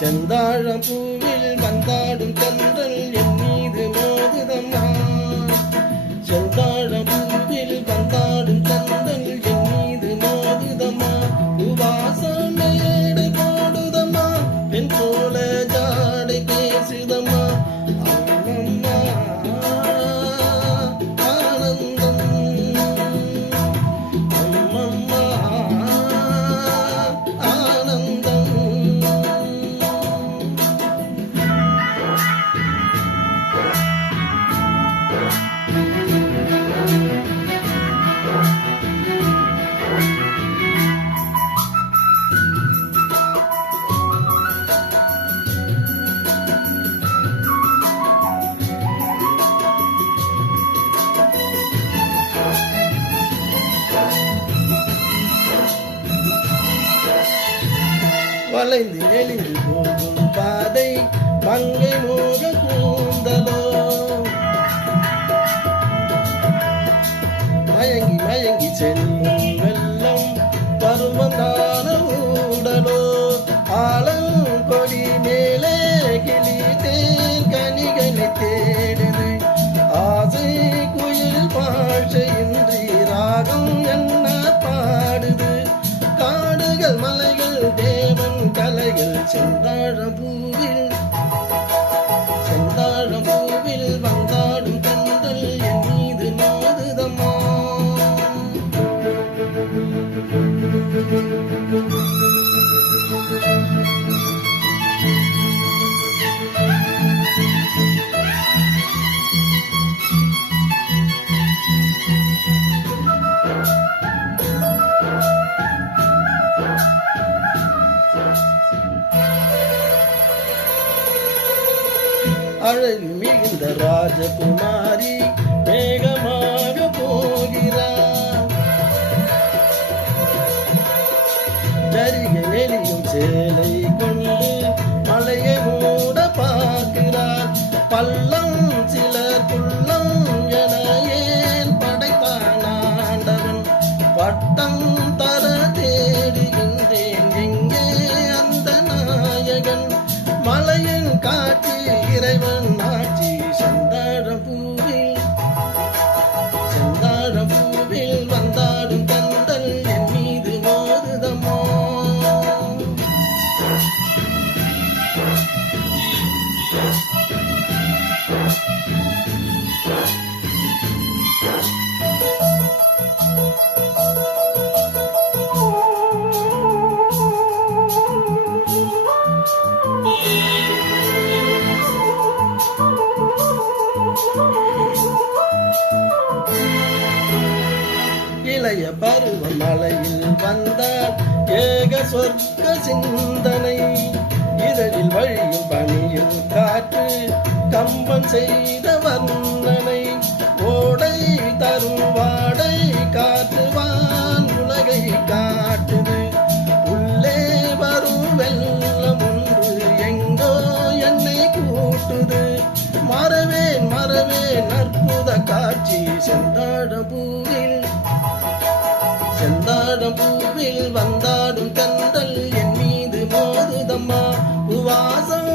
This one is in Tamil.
செந்தாழம் பூவில் வந்தாடும் தென்றல் என் மீது மோதுதம்மா. செந்தாழம் பூவில் வந்தாடும் தென்றல் என் மீது மோதுதம்மா. உவாசம் மேடை போடுதம்மா, பெண் போல ஜாடை பேசுதம்மா. அம்மம்மா ஆனந்தம், அம்மம்மா ஆனந்தம். வளைந்து நெளிந்து போகும் பாதை மங்கை மோக கூந்தலோ, மயங்கி மயங்கி செல்லும் வெள்ளம் பருவந்தான ஊடலோ. ஆலங்கொடி மேலே கிளி தேன் கனிகளை தேடுது, ஆசை குயில் பாஷையின்றி ராகம் என்ன பாடுது. காடுகள் மலைகள் தேவன் கலைகள் செந்தாழம் பூவில், செந்தாழம் பூவில் வந்தாடும் தென்றல் என் மீது மோதுதம்மா. அழகு மிகுந்த ராஜகுமாரி வேகமாக போகிறார், ஜரிகை நெளியும் சேலை கொண்டு மலையை மூட பார்க்கிறார். பள்ளம் சிலர் குள்ளம் என ஏன் படைத்தான் ஆண்டவன், பட்டம் தர தேடுகின்றேன் எங்கே அந்த நாயகன். மலையின் காட்சி இறைவன் ஆட்சி செந்தாழம் பூவில், செந்தாழம் பூவில் வந்தாடும் தென்றல் என் மீது மோதுதம்மா. இளைய பருவ மலையில் வந்தால் ஏக சொர்க்க சிந்தனை, இதழில் வழியும் பணியும் காற்று கம்பன் செய்த வர்ணனை. ஓடை தரும் வாடை காற்றுவான் உலகை காட்டுது, உள்ளே வரும் வெள்ளம் ஒன்று எங்கோ என்னை கூட்டுது. மறவேன் மறவேன் அற்புத காட்சி செந்தாழம் பூவில், செந்தாழம் பூவில் வந்தாடும் தென்றல் என் மீது மோதுதம்மா. உவாசம்